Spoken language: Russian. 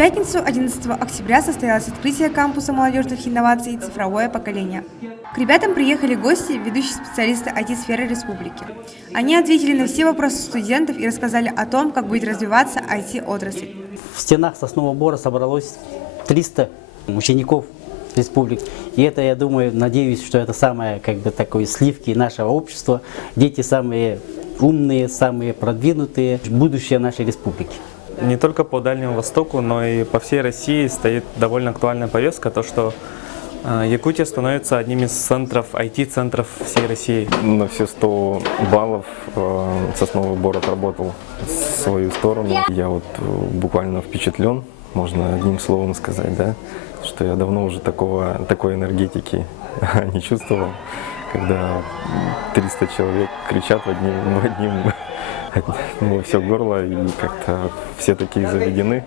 пятницу, 11 октября, состоялось открытие кампуса молодежных инноваций «Цифровое поколение». К ребятам приехали гости, ведущие специалисты IT-сферы республики. Они ответили на все вопросы студентов и рассказали о том, как будет развиваться IT-отрасль. В стенах Соснового Бора собралось 300 учеников республики. И это, я думаю, надеюсь, что это самое такое сливки нашего общества. Дети самые умные, самые продвинутые, будущее нашей республики. Не только по Дальнему Востоку, но и по всей России стоит довольно актуальная повестка, то что Якутия становится одним из центров, IT-центров всей России. На все 100 баллов Сосновый Бор отработал свою сторону. Я вот буквально впечатлен, можно одним словом сказать, да, что я давно уже такой энергетики не чувствовал, когда 300 человек кричат в одним во все горло, и как-то все такие заведены.